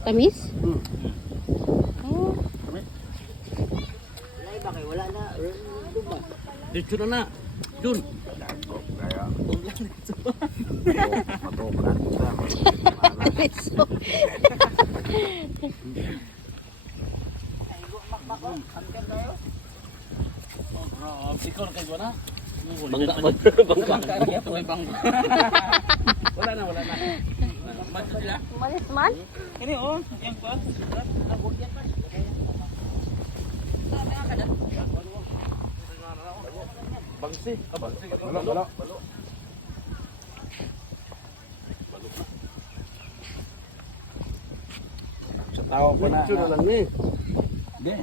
Tamis? Oh. Wala na. Dito na na. Dun. Piso. Ikaw na kayo na. Bangga. Wala na. Macho sila. Malis man? Ini oh, yang pa. Bangsi. Bangsi. Balo. Sa tao ko na. Dito na lang ni. Hindi.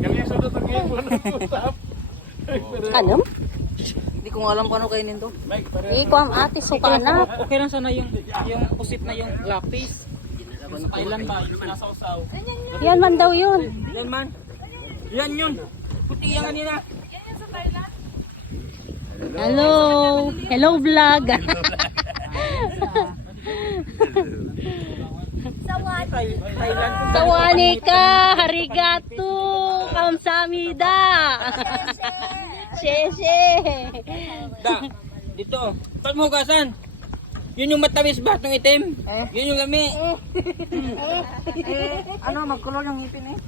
Kami sudah tengipon. Alam? Hindi ko nga alam kung ano kainin to. Ikaw ang ate suka na. Okay lang sana yung pusit na yung lapis. Sa Thailand ba? Yung sinasawsaw. Yan man daw yun. Yan man. Yan yun. Puti yan kanina. Hello. Hello vlog. Thailand. Sawanika. Harigato. Kamsamida. Sheshe. Da. Dito. Saan mo hugasan? Yun yung matamis ba itong itim? Yun yung lami. Ano, magkulor yung ngipin eh.